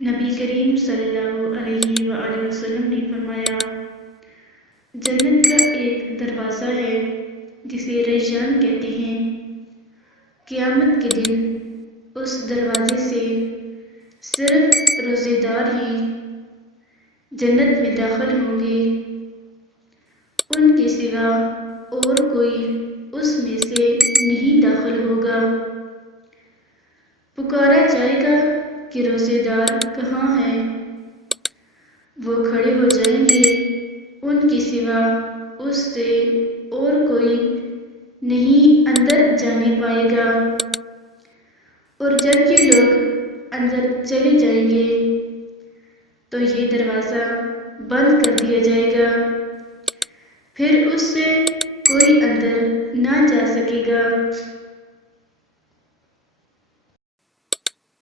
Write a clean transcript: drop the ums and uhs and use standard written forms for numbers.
नबी करीम सल्लल्लाहु अलैहि वसल्लम ने फरमाया, जन्नत का एक दरवाज़ा है जिसे रैयान कहते हैं। क़यामत के दिन उस दरवाजे से सिर्फ रोज़ेदार ही जन्नत में दाखिल होंगे, उनके सिवा और कोई उसमें से नहीं दाखिल होगा। पुकारा जाएगा कि रोज़ेदार कहाँ हैं? वो खड़े हो जाएंगे, उनके सिवा उससे और कोई नहीं अंदर जाने पाएगा। और जब ये लोग अंदर चले जाएंगे तो ये दरवाज़ा बंद कर दिया जाएगा, फिर उससे कोई अंदर ना जा सकेगा।